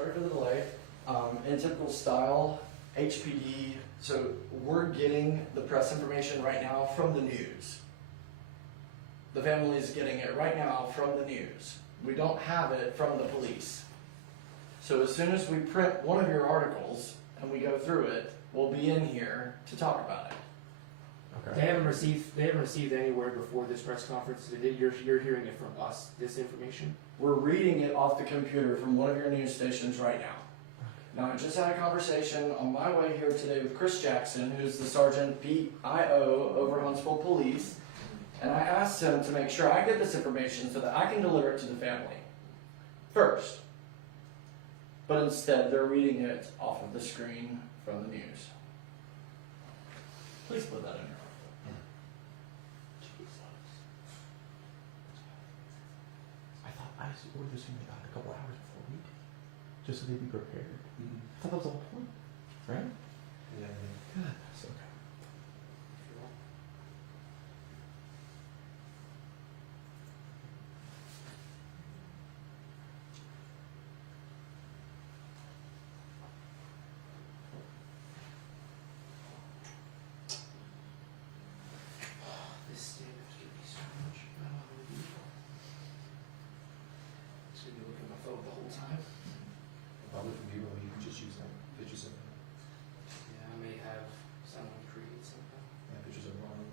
sorry for the delay. In typical style, HPD, so we're getting the press information right now from the news. The family is getting it right now from the news. We don't have it from the police. So as soon as we print one of your articles and we go through it, we'll be in here to talk about it. They haven't received any word before this press conference. You're hearing it from us, this information? We're reading it off the computer from one of your news stations right now. Now, I just had a conversation on my way here today with Chris Jackson, who's the Sergeant PIO over Huntsville Police, and I asked him to make sure I get this information so that I can deliver it to the family first. But instead, they're reading it off of the screen from the news. Please put that in there. I thought I ordered this thing like a couple hours before we did, just so they'd be prepared. I thought that was the whole point, right? Yeah. Goodness, okay. This standard's gonna be so much better than before. Just gonna be looking at my phone the whole time. Probably from you, you can just use that. Pictures of Yeah, I may have someone create something. pictures of Ronald.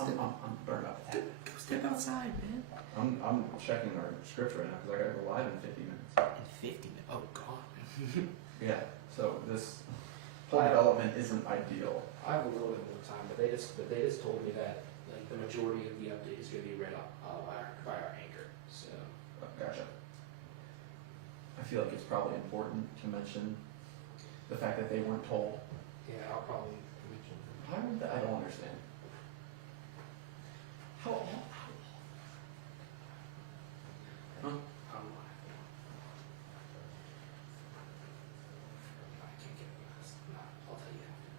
I'm burned out with that. Go step outside, man. I'm checking our script right now because I gotta go live in 50 minutes. In 50 minutes. Oh, God. Yeah, so this whole development isn't ideal. I have a little bit more time, but they just told me that like the majority of the update is going to be read up by our anchor. So Gotcha. I feel like it's probably important to mention the fact that they weren't told. yeah, I'll probably mention. Why would that? I don't understand. How? Huh? I'm laughing. I can't get it last. No, I'll tell you after.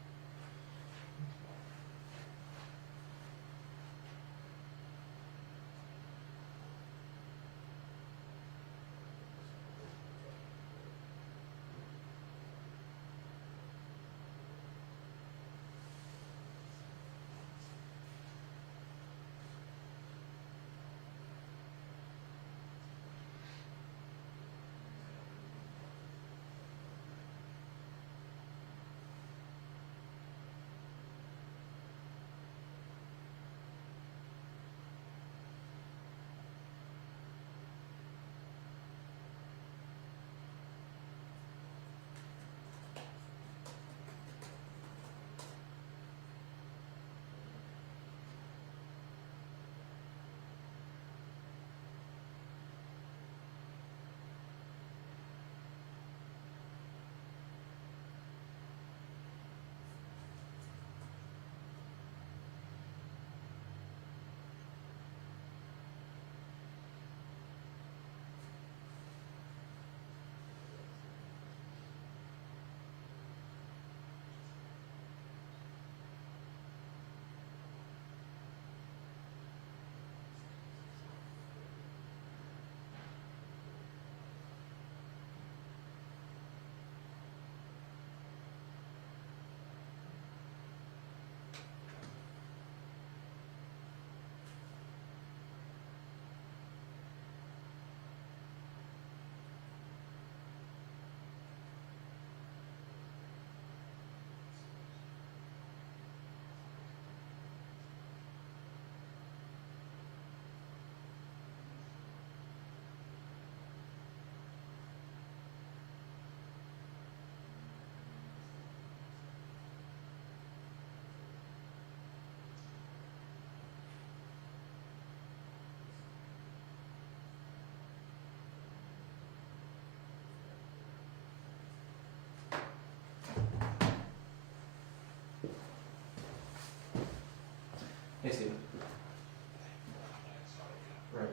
Hey, Steven. Right.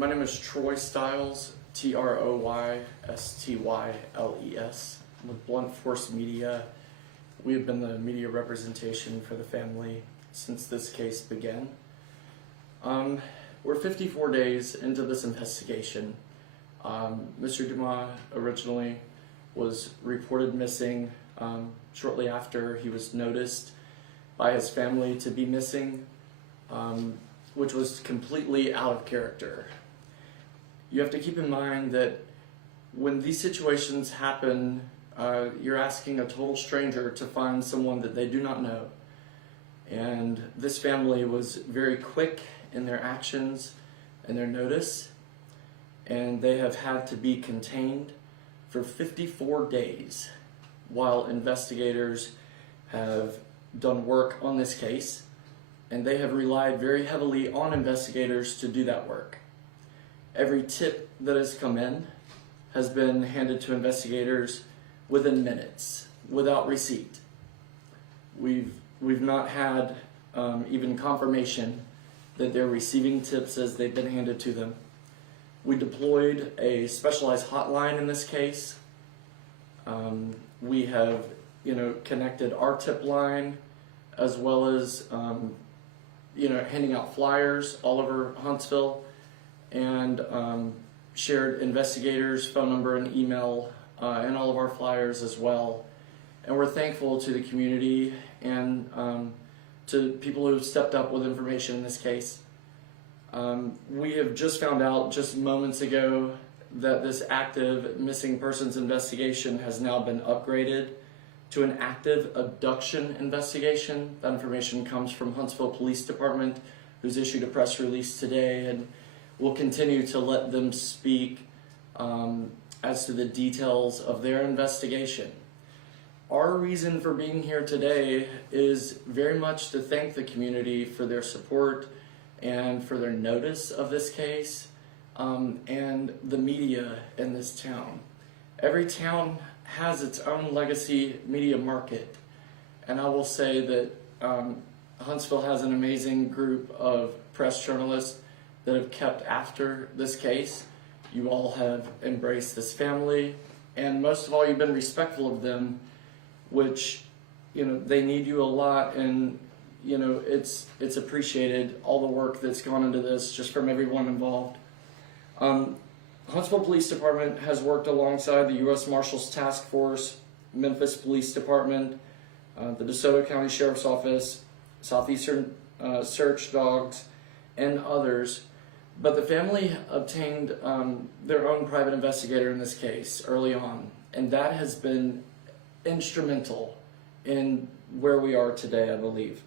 My name is Troy Styles, Troystyles. I'm with Blunt Force Media. We have been the media representation for the family since this case began. We're 54 days into this investigation. Mr. Dumas originally was reported missing shortly after he was noticed by his family to be missing, which was completely out of character. You have to keep in mind that when these situations happen, you're asking a total stranger to find someone that they do not know. And this family was very quick in their actions and their notice, and they have had to be contained for 54 days while investigators have done work on this case, and they have relied very heavily on investigators to do that work. Every tip that has come in has been handed to investigators within minutes, without receipt. We've not had even confirmation that they're receiving tips as they've been handed to them. We deployed a specialized hotline in this case. We have, connected our tip line as well as, handing out flyers all over Huntsville, and shared investigators' phone number and email in all of our flyers as well. And we're thankful to the community and to people who have stepped up with information in this case. We have just found out just moments ago that this active missing persons investigation has now been upgraded to an active abduction investigation. That information comes from Huntsville Police Department, who's issued a press release today, and we'll continue to let them speak as to the details of their investigation. Our reason for being here today is very much to thank the community for their support and for their notice of this case, and the media in this town. Every town has its own legacy media market, and I will say that Huntsville has an amazing group of press journalists that have kept after this case. You all have embraced this family, and most of all, you've been respectful of them, which, they need you a lot, and it's appreciated, all the work that's gone into this just from everyone involved. Huntsville Police Department has worked alongside the U.S. Marshals Task Force, Memphis Police Department, the DeSoto County Sheriff's Office, Southeastern Search Dogs, and others. But the family obtained their own private investigator in this case early on, and that has been instrumental in where we are today, I believe.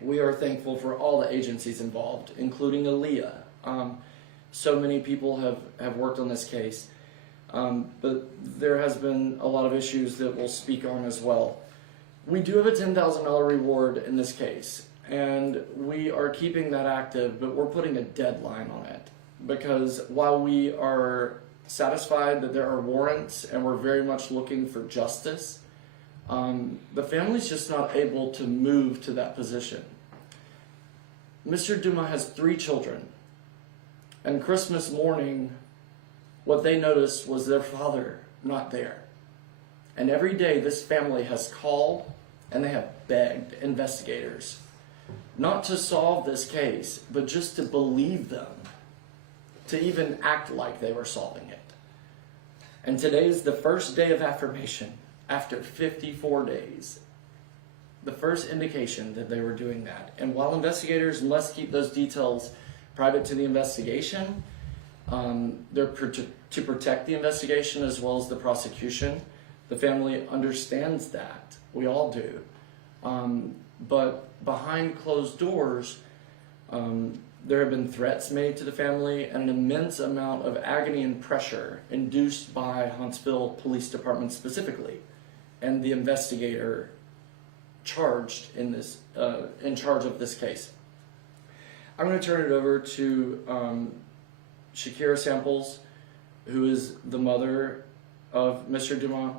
We are thankful for all the agencies involved, including ALEA. So many people have worked on this case, but there has been a lot of issues that we'll speak on as well. We do have a $10,000 reward in this case, and we are keeping that active, but we're putting a deadline on it, because while we are satisfied that there are warrants and we're very much looking for justice, the family's just not able to move to that position. Mr. Dumas has 3 children, and Christmas morning, what they noticed was their father not there. And every day this family has called and they have begged investigators not to solve this case, but just to believe them, to even act like they were solving it. And today is the first day of affirmation after 54 days. The first indication that they were doing that. And while investigators must keep those details private to the investigation, they're to protect the investigation as well as the prosecution. The family understands that. We all do. But behind closed doors, there have been threats made to the family and an immense amount of agony and pressure induced by Huntsville Police Department specifically, and the investigator charged in charge of this case. I'm going to turn it over to Shakira Samples, who is the mother of Mr. Dumas.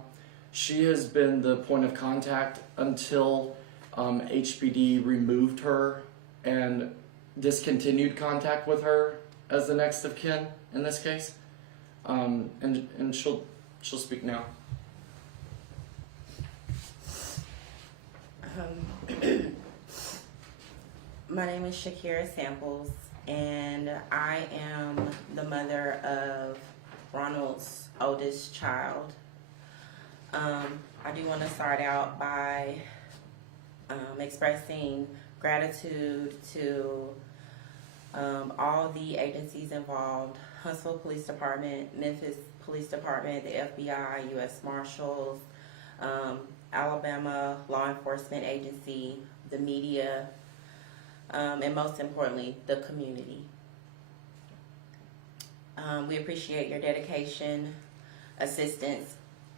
She has been the point of contact until HPD removed her and discontinued contact with her as the next of kin in this case, and she'll speak now. My name is Shakira Samples, and I am the mother of Ronald's oldest child. I do want to start out by expressing gratitude to all the agencies involved: Huntsville Police Department, Memphis Police Department, the FBI, U.S. Marshals, Alabama Law Enforcement Agency, the media, and most importantly, the community. We appreciate your dedication, assistance,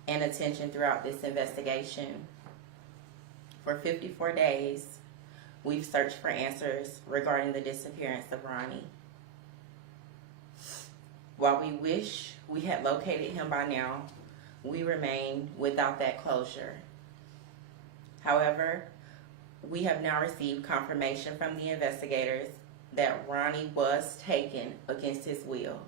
and attention throughout this investigation. For 54 days, we've searched for answers regarding the disappearance of Ronnie. While we wish we had located him by now, we remain without that closure. However, we have now received confirmation from the investigators that Ronnie was taken against his will.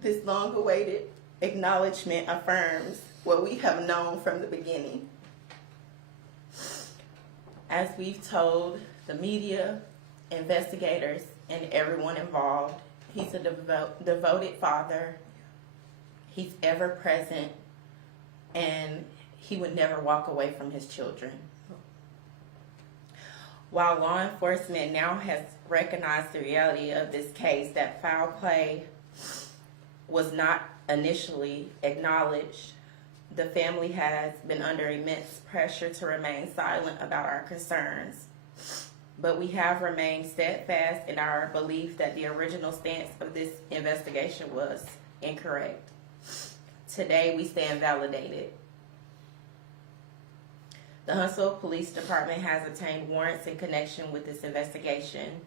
This long-awaited acknowledgement affirms what we have known from the beginning. As we've told the media, investigators, and everyone involved, he's a devoted father. He's ever present, and he would never walk away from his children. While law enforcement now has recognized the reality of this case, that foul play was not initially acknowledged, the family has been under immense pressure to remain silent about our concerns. But we have remained steadfast in our belief that the original stance of this investigation was incorrect. Today, we stand validated. The Huntsville Police Department has obtained warrants in connection with this investigation.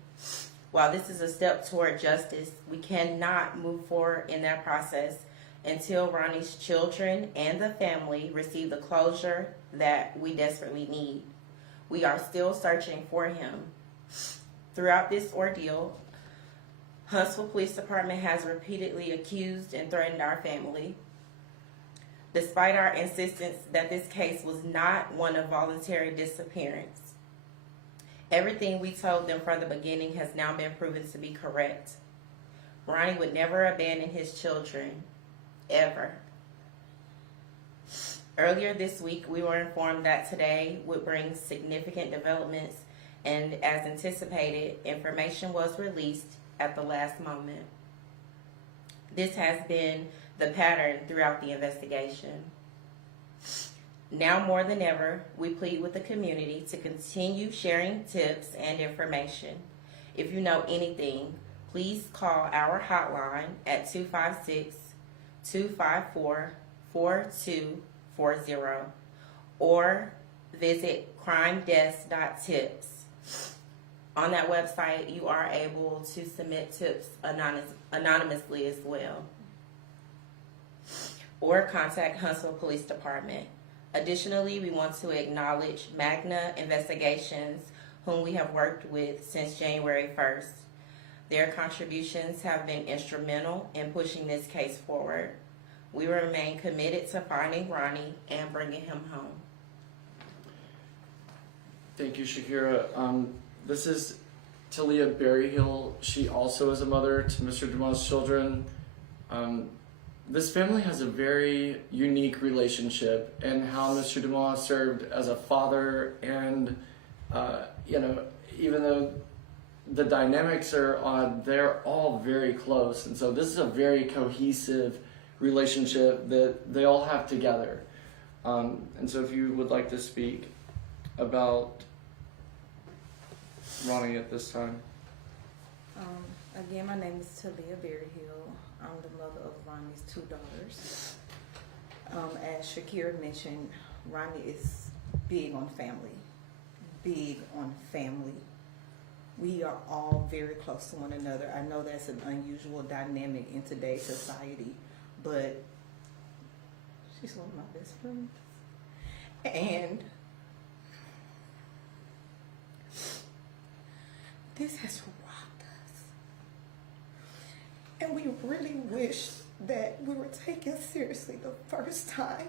While this is a step toward justice, we cannot move forward in that process until Ronnie's children and the family receive the closure that we desperately need. We are still searching for him. Throughout this ordeal, Huntsville Police Department has repeatedly accused and threatened our family. Despite our insistence that this case was not one of voluntary disappearance, everything we told them from the beginning has now been proven to be correct. Ronnie would never abandon his children, ever. Earlier this week, we were informed that today would bring significant developments, and as anticipated, information was released at the last moment. This has been the pattern throughout the investigation. Now more than ever, we plead with the community to continue sharing tips and information. If you know anything, please call our hotline at 256-254-4240 or visit crimedesk.tips. On that website, you are able to submit tips anonymously as well, or contact Huntsville Police Department. Additionally, we want to acknowledge Magna Investigations, whom we have worked with since January 1st. Their contributions have been instrumental in pushing this case forward. We remain committed to finding Ronnie and bringing him home. Thank you, Shakira. This is Talia Berryhill. She also is a mother to Mr. Dumas' children. This family has a very unique relationship, and how Mr. Dumas served as a father, and even though the dynamics are odd, they're all very close, and so this is a very cohesive relationship that they all have together. And so if you would like to speak about Ronnie at this time. Again, my name is Talia Berryhill. I'm the mother of Ronnie's two daughters. As Shakira mentioned, Ronnie is big on family. Big on family. We are all very close to one another. I know that's an unusual dynamic in today's society, but She's one of my best friends. And this has robbed us. And we really wish that we were taken seriously the first time.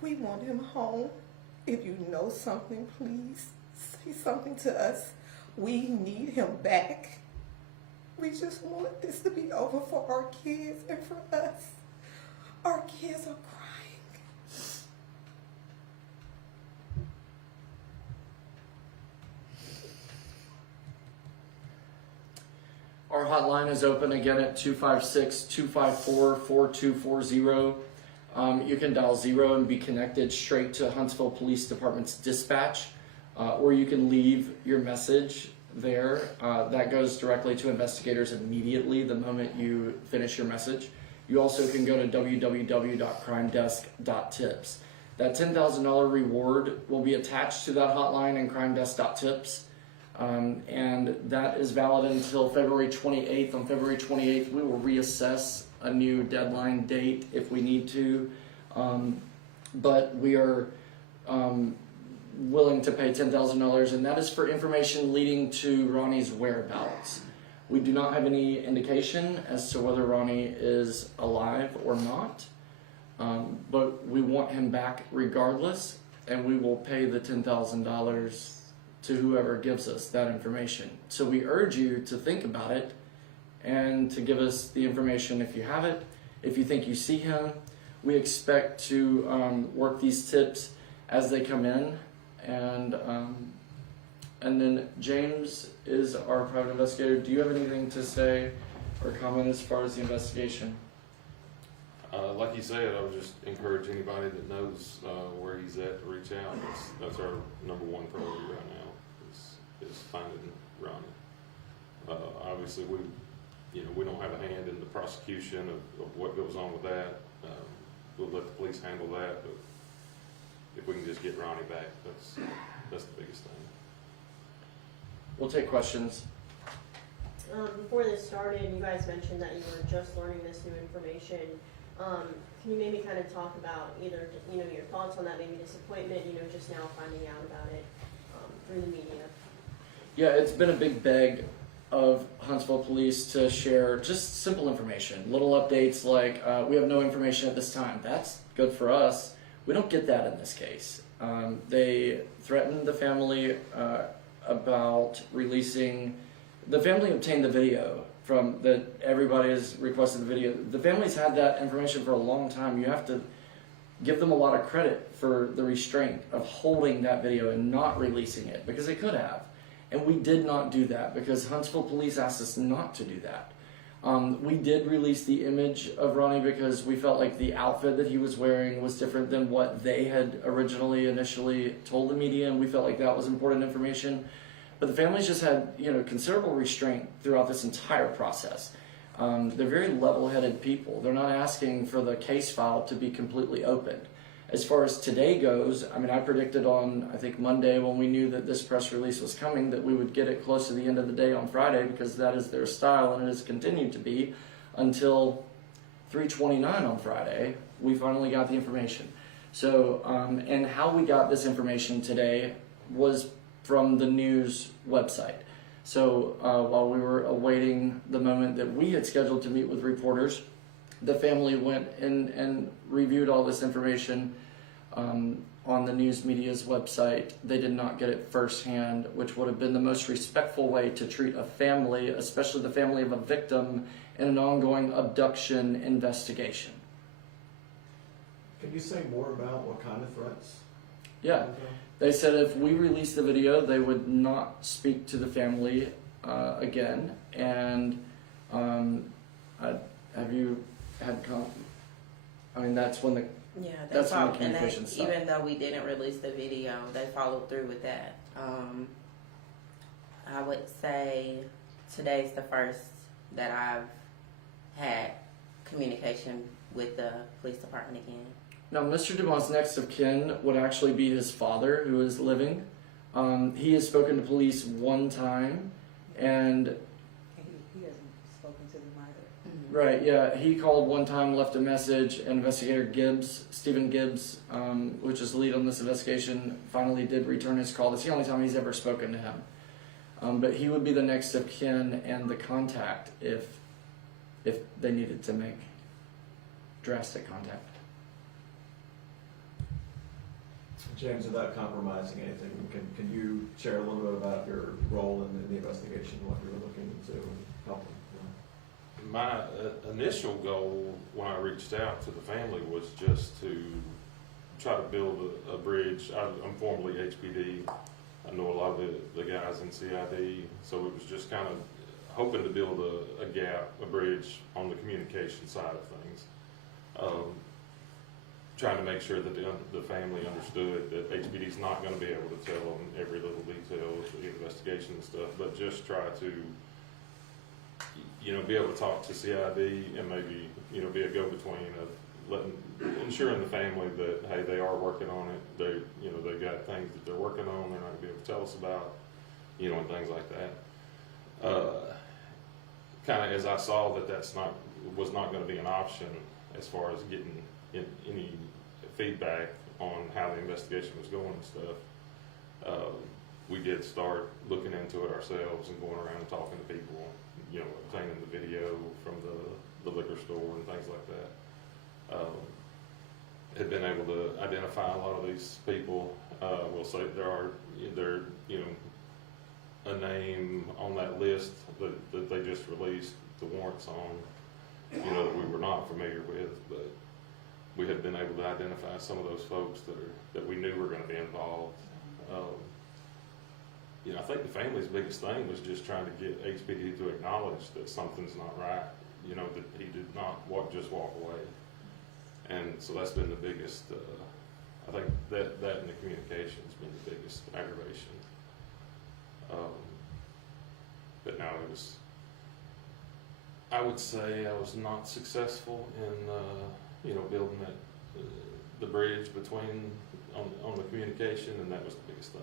We want him home. If you know something, please say something to us. We need him back. We just want this to be over for our kids and for us. Our kids are crying. Our hotline is open again at 256-254-4240. You can dial 0 and be connected straight to Huntsville Police Department's dispatch, or you can leave your message there. That goes directly to investigators immediately the moment you finish your message. You also can go to www.crimedesk.tips. That $10,000 reward will be attached to that hotline in crimedesk.tips. And that is valid until February 28th. On February 28th, we will reassess a new deadline date if we need to. But we are willing to pay $10,000, and that is for information leading to Ronnie's whereabouts. We do not have any indication as to whether Ronnie is alive or not, but we want him back regardless, and we will pay the $10,000 to whoever gives us that information. So we urge you to think about it and to give us the information if you have it, if you think you see him. We expect to work these tips as they come in, and then James is our private investigator. Do you have anything to say or comment as far as the investigation? Like you said, I would just encourage anybody that knows where he's at to reach out. That's our number one priority right now, is finding Ronnie. Obviously, we don't have a hand in the prosecution of what goes on with that. We'll let the police handle that, but if we can just get Ronnie back, that's the biggest thing. We'll take questions. Before this started, you guys mentioned that you were just learning this new information. Can you maybe kind of talk about either, your thoughts on that, maybe disappointment, just now finding out about it through the media? Yeah, it's been a big beg of Huntsville Police to share just simple information, little updates like we have no information at this time. That's good for us. We don't get that in this case. They threatened the family about releasing. The family obtained the video from that. Everybody has requested the video. The family's had that information for a long time. You have to give them a lot of credit for the restraint of holding that video and not releasing it, because they could have. And we did not do that because Huntsville Police asked us not to do that. We did release the image of Ronnie because we felt like the outfit that he was wearing was different than what they had initially told the media, and we felt like that was important information. But the families just had, considerable restraint throughout this entire process. They're very level-headed people. They're not asking for the case file to be completely opened. As far as today goes, I predicted on, I think, Monday when we knew that this press release was coming, that we would get it close to the end of the day on Friday, because that is their style, and it has continued to be until 3:29 on Friday. We finally got the information. So, and how we got this information today was from the news website. So while we were awaiting the moment that we had scheduled to meet with reporters, the family went in and reviewed all this information on the news media's website. They did not get it firsthand, which would have been the most respectful way to treat a family, especially the family of a victim, in an ongoing abduction investigation. Can you say more about what kind of threats? Yeah. They said if we released the video, they would not speak to the family again. And have you had that's when the Yeah, That's when the and communication stopped. even though we didn't release the video, they followed through with that. I would say today's the first that I've had communication with the police department again. Now, Mr. Dumas' next of kin would actually be his father, who is living. He has spoken to police one time, and He hasn't spoken to them either. Right, yeah. He called one time, left a message. Investigator Gibbs, Stephen Gibbs, which is the lead on this investigation, finally did return his call. That's the only time he's ever spoken to him. But he would be the next of kin and the contact if they needed to make drastic contact. James, without compromising anything, can you share a little bit about your role in the investigation, what you were looking to help them? My initial goal when I reached out to the family was just to try to build a bridge. I'm formerly HPD. I know a lot of the guys in CID, so it was just kind of hoping to build a gap, a bridge on the communication side of things. Trying to make sure that the family understood that HPD's not going to be able to tell them every little detail of the investigation and stuff, but just try to, be able to talk to CID and maybe, be a go-between of ensuring the family that, hey, they are working on it. They got things that they're working on. They're not going to be able to tell us about, and things like that. Kind of as I saw that was not going to be an option as far as getting any feedback on how the investigation was going and stuff. We did start looking into it ourselves and going around and talking to people, obtaining the video from the liquor store and things like that. Had been able to identify a lot of these people. We'll say there a name on that list that they just released the warrants on, that we were not familiar with, but we had been able to identify some of those folks that we knew were going to be involved. I think the family's biggest thing was just trying to get HPD to acknowledge that something's not right, that he did not just walk away. And so that's been the biggest, I think that and the communication's been the biggest aggravation. But no, I would say I was not successful in, building the bridge between, on the communication, and that was the biggest thing.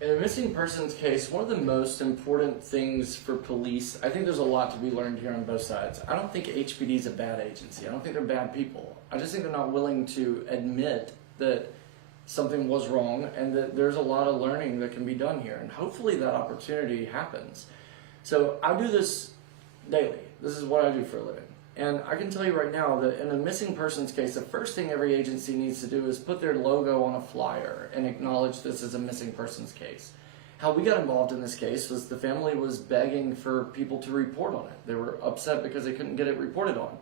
In a missing persons case, one of the most important things for police, I think there's a lot to be learned here on both sides. I don't think HPD is a bad agency. I don't think they're bad people. I just think they're not willing to admit that something was wrong and that there's a lot of learning that can be done here. And hopefully that opportunity happens. So I do this daily. This is what I do for a living. And I can tell you right now that in a missing persons case, the first thing every agency needs to do is put their logo on a flyer and acknowledge this as a missing persons case. How we got involved in this case was the family was begging for people to report on it. They were upset because they couldn't get it reported on.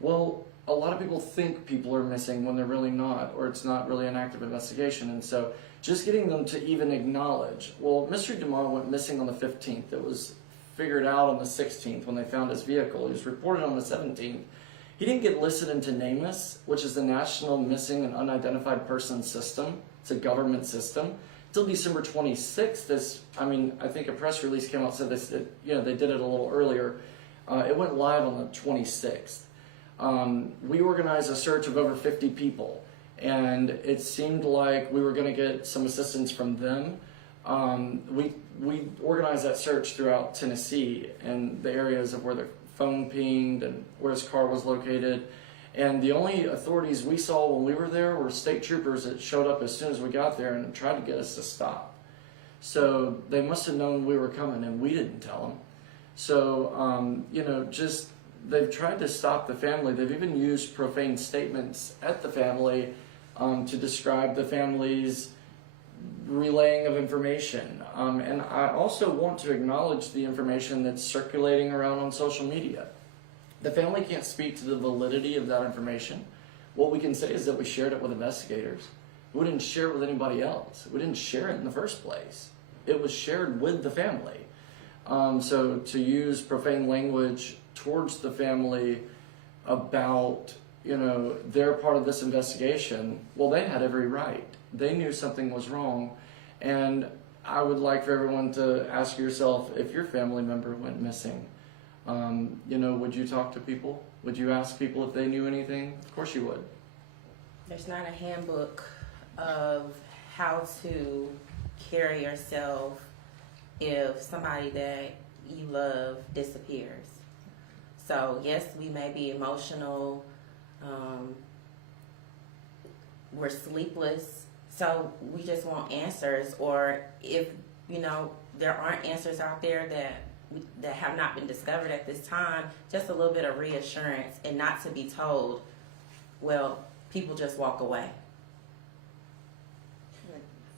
Well, a lot of people think people are missing when they're really not, or it's not really an active investigation. And so just getting them to even acknowledge, well, Mr. Dumas went missing on the 15th. It was figured out on the 16th when they found his vehicle. He was reported on the 17th. He didn't get listed into NamUs, which is the National Missing and Unidentified Persons System. It's a government system. Until December 26th, I think a press release came out and said this, they did it a little earlier. It went live on the 26th. We organized a search of over 50 people, and it seemed like we were going to get some assistance from them. We organized that search throughout Tennessee and the areas of where the phone pinged and where his car was located. And the only authorities we saw when we were there were state troopers that showed up as soon as we got there and tried to get us to stop. So they must have known we were coming and we didn't tell them. So, they've tried to stop the family. They've even used profane statements at the family to describe the family's relaying of information. And I also want to acknowledge the information that's circulating around on social media. The family can't speak to the validity of that information. What we can say is that we shared it with investigators. We didn't share it with anybody else. We didn't share it in the first place. It was shared with the family. So to use profane language towards the family about, their part of this investigation, well, they had every right. They knew something was wrong. And I would like for everyone to ask yourself, if your family member went missing, would you talk to people? Would you ask people if they knew anything? Of course you would. There's not a handbook of how to carry yourself if somebody that you love disappears. So yes, we may be emotional. We're sleepless. So we just want answers, or if, there aren't answers out there that have not been discovered at this time, just a little bit of reassurance and not to be told, well, people just walk away.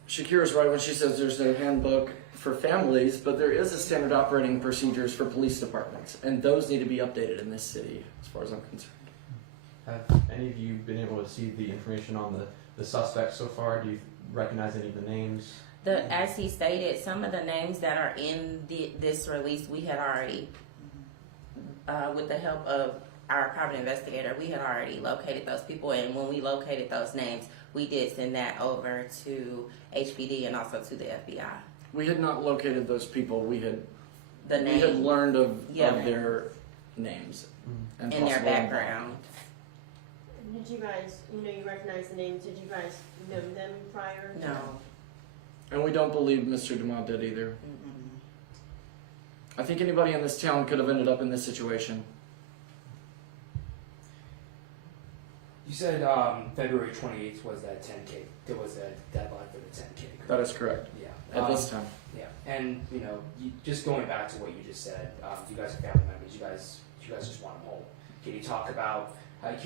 Shakira's right when she says there's no handbook for families, but there is a standard operating procedures for police departments, and those need to be updated in this city, as far as I'm concerned. Have any of you been able to see the information on the suspects so far? Do you recognize any of the names? As he stated, some of the names that are in this release, we had already, with the help of our private investigator, we had already located those people, and when we located those names, we did send that over to HPD and also to the FBI. We had not located those people. We had The learned of Yeah. their names and and their possible background. Did you guys, you recognize the names, did you guys know them prior? No. And we don't believe Mr. Dumas did either. Mm-mm. I think anybody in this town could have ended up in this situation. You said February 28th was that 10K. There was a deadline for the 10K. correct? That is correct. Yeah. At this time. Yeah, and just going back to what you just said, you guys are family members. You guys just want them home. Can you talk about as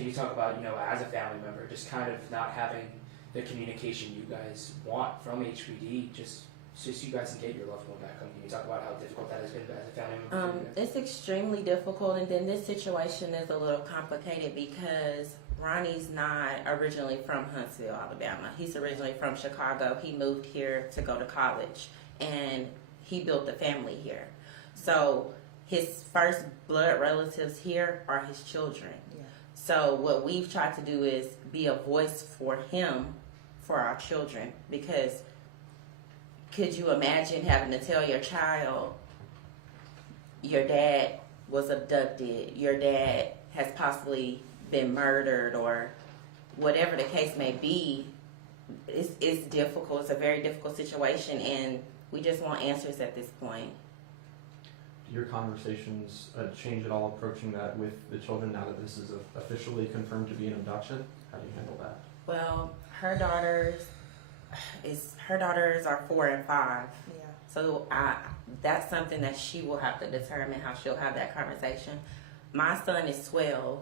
a family member, just kind of not having the communication you guys want from HPD, just you guys can get your loved one back home? Can you talk about how difficult that has been as a family member? for you guys? It's extremely difficult, and then this situation is a little complicated because Ronnie's not originally from Huntsville, Alabama. He's originally from Chicago. He moved here to go to college, and he built a family here. So his first blood relatives here are his children. Yeah. So what we've tried to do is be a voice for him, for our children, because could you imagine having to tell your child your dad was abducted, your dad has possibly been murdered, or whatever the case may be? It's difficult. It's a very difficult situation, and we just want answers at this point. Do your conversations change at all approaching that with the children now that this is officially confirmed to be an abduction? How do you handle that? Well, her daughters are 4 and 5. Yeah. So that's something that she will have to determine how she'll have that conversation. My son is 12.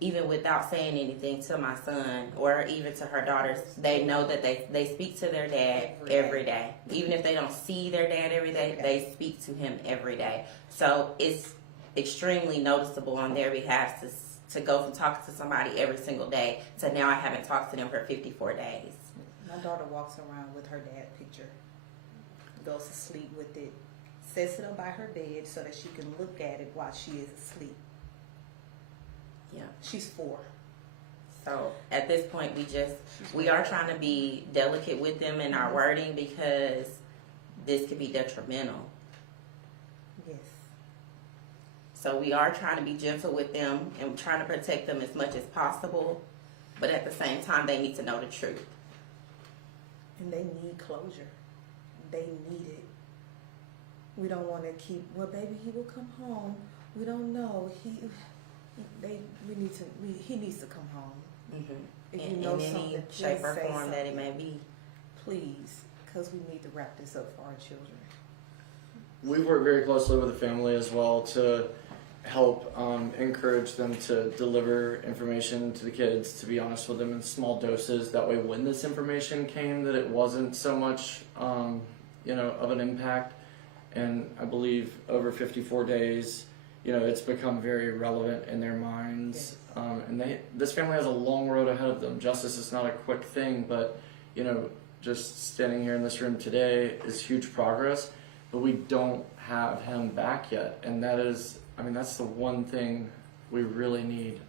Even without saying anything to my son or even to her daughters, they know that they speak to their dad every day. Even if they don't see their dad every day, they speak to him every day. So it's extremely noticeable on their behalf to go from talking to somebody every single day to now I haven't talked to them for 54 days. My daughter walks around with her dad picture, goes to sleep with it, sets it up by her bed so that she can look at it while she is asleep. Yeah. She's 4. So at this point, we are trying to be delicate with them in our wording because this could be detrimental. Yes. So we are trying to be gentle with them and trying to protect them as much as possible. But at the same time, they need to know the truth. And they need closure. They need it. We don't want to keep, well, baby, he will come home. We don't know. He needs to come home. Mm-hmm. If you In know any something, shape please or say form that it something. may be. Please, because we need to wrap this up for our children. We've worked very closely with the family as well to help encourage them to deliver information to the kids, to be honest with them, in small doses. That way when this information came, that it wasn't so much of an impact. And I believe over 54 days, it's become very relevant in their minds. And this family has a long road ahead of them. Justice is not a quick thing, but just standing here in this room today is huge progress. But we don't have him back yet, and that's the one thing we really need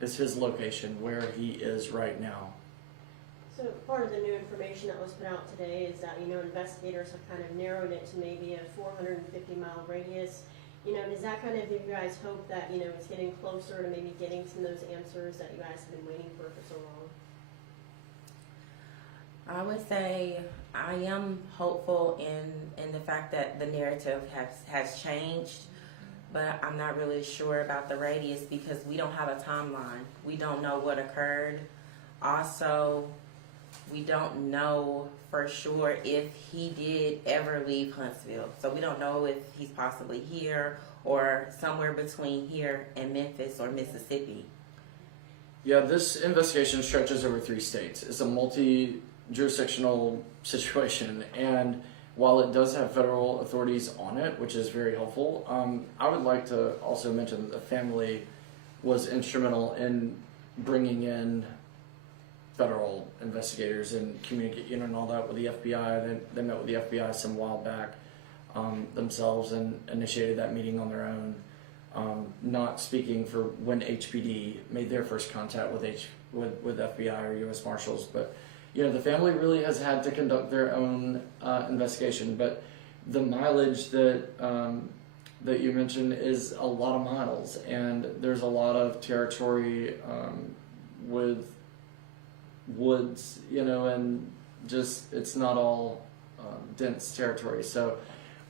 is his location, where he is right now. So part of the new information that was put out today is that, investigators have kind of narrowed it to maybe a 450-mile radius. Does that kind of give you guys hope that, it's getting closer to maybe getting some of those answers that you guys have been waiting for so long? I would say I am hopeful in the fact that the narrative has changed, but I'm not really sure about the radius because we don't have a timeline. We don't know what occurred. Also, we don't know for sure if he did ever leave Huntsville. So we don't know if he's possibly here or somewhere between here and Memphis or Mississippi. Yeah, this investigation stretches over 3 states. It's a multi-jurisdictional situation, and while it does have federal authorities on it, which is very helpful, I would like to also mention that the family was instrumental in bringing in federal investigators and communicating and all that with the FBI. They met with the FBI some while back themselves and initiated that meeting on their own. Not speaking for when HPD made their first contact with FBI or U.S. Marshals, but the family really has had to conduct their own investigation. But the mileage that you mentioned is a lot of miles, and there's a lot of territory with woods, and just it's not all dense territory. So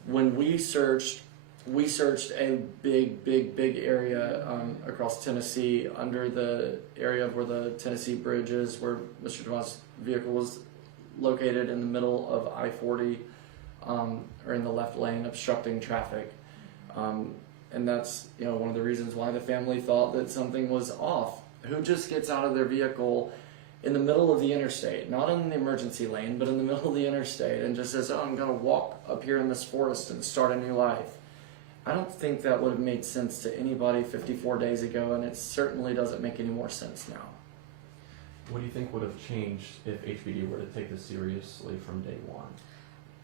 when we searched a big area across Tennessee, under the area of where the Tennessee Bridge is, where Mr. Dumas' vehicle was located, in the middle of I-40, or in the left lane, obstructing traffic. And that's one of the reasons why the family thought that something was off. Who just gets out of their vehicle in the middle of the interstate, not in the emergency lane, but in the middle of the interstate, and just says, "Oh, I'm going to walk up here in this forest and start a new life"? I don't think that would have made sense to anybody 54 days ago, and it certainly doesn't make any more sense now. What do you think would have changed if HPD were to take this seriously from day one?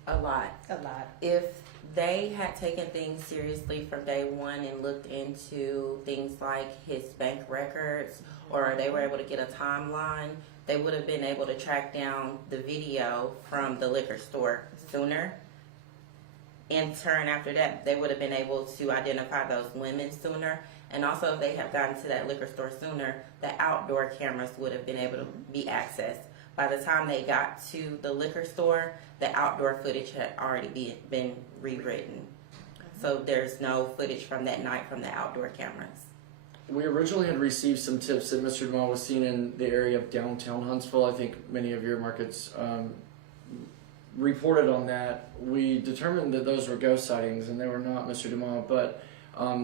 A lot. A lot. If they had taken things seriously from day one and looked into things like his bank records, or they were able to get a timeline, they would have been able to track down the video from the liquor store sooner. In turn, after that, they would have been able to identify those women sooner. And also, if they had gotten to that liquor store sooner, the outdoor cameras would have been able to be accessed. By the time they got to the liquor store, the outdoor footage had already been rewritten. So there's no footage from that night from the outdoor cameras. We originally had received some tips that Mr. Dumas was seen in the area of downtown Huntsville. I think many of your markets reported on that. We determined that those were ghost sightings and they were not Mr. Dumas, but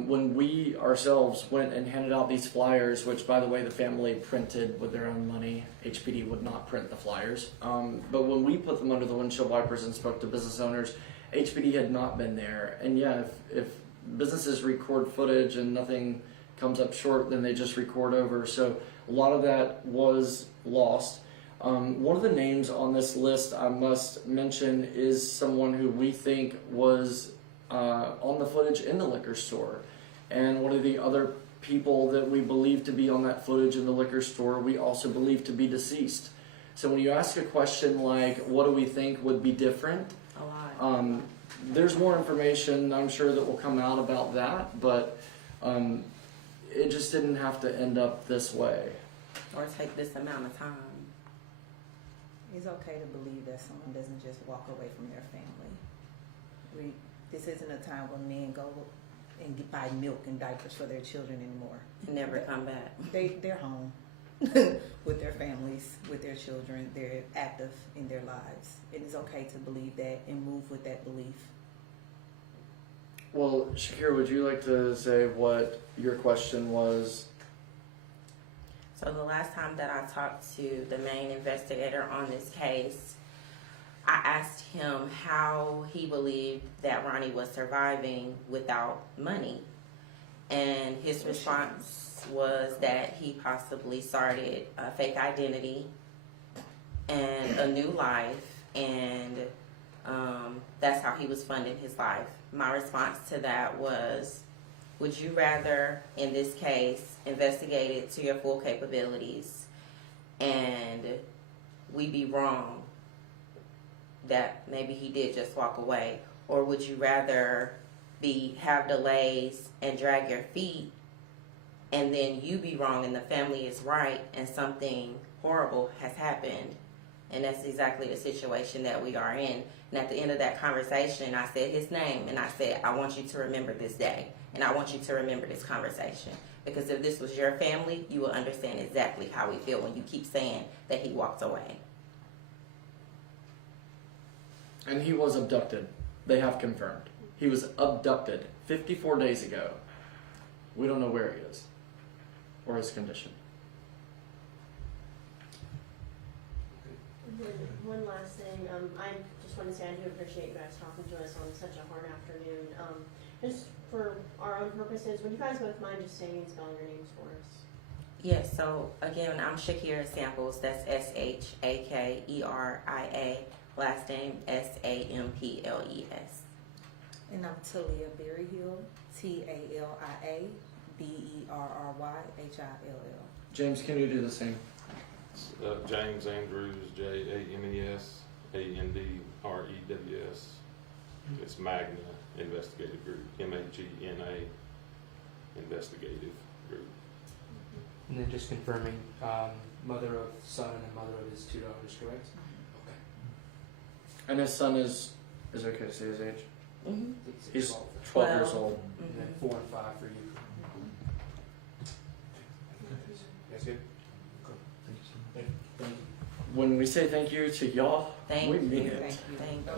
when we ourselves went and handed out these flyers, which by the way the family printed with their own money, HPD would not print the flyers, but when we put them under the windshield wipers and spoke to business owners, HPD had not been there. And yeah, if businesses record footage and nothing comes up short, then they just record over. So a lot of that was lost. One of the names on this list I must mention is someone who we think was on the footage in the liquor store. And one of the other people that we believe to be on that footage in the liquor store, we also believe to be deceased. So when you ask a question like, what do we think would be different? A lot. There's more information I'm sure that will come out about that, but it just didn't have to end up this way. Or take this amount of time. It's okay to believe that someone doesn't just walk away from their family. This isn't a time when men go and buy milk and diapers for their children anymore. And never come back. They're home with their families, with their children. They're active in their lives. It is okay to believe that and move with that belief. Well, Shakira, would you like to say what your question was? So the last time that I talked to the main investigator on this case, I asked him how he believed that Ronnie was surviving without money. And his response was that he possibly started a fake identity and a new life, and that's how he was funding his life. My response to that was, would you rather, in this case, investigate it to your full capabilities and we be wrong that maybe he did just walk away? Or would you rather have delays and drag your feet and then you be wrong and the family is right and something horrible has happened And that's exactly the situation that we are in. And at the end of that conversation, I said his name and I said, I want you to remember this day. And I want you to remember this conversation. Because if this was your family, you will understand exactly how we feel when you keep saying that he walked away. And he was abducted. They have confirmed. He was abducted 54 days ago. We don't know where he is or his condition. One last thing, I just want to say I do appreciate you guys talking to us on such a hard afternoon. Just for our own purposes, would you guys both mind just saying and spelling your names for us? Yes, so again, I'm Shakira Samples. That's Shakeria. Last name Samples. And I'm Talia Berryhill, TALIA BERRYHILL. James, can you do the same? James Andrews, JAMES ANDREWS. It's Magna Investigative Group, MAGNA Investigative Group. And then just confirming, mother of son and mother of his 2 daughters, correct? Okay. And his son is it okay to say his age? Mm-hmm. He's 12. 12 years old. And then 4 and 5 for you. You guys good? Thank you so much. When we say thank you to y'all, Thank we you. mean it. Thank you.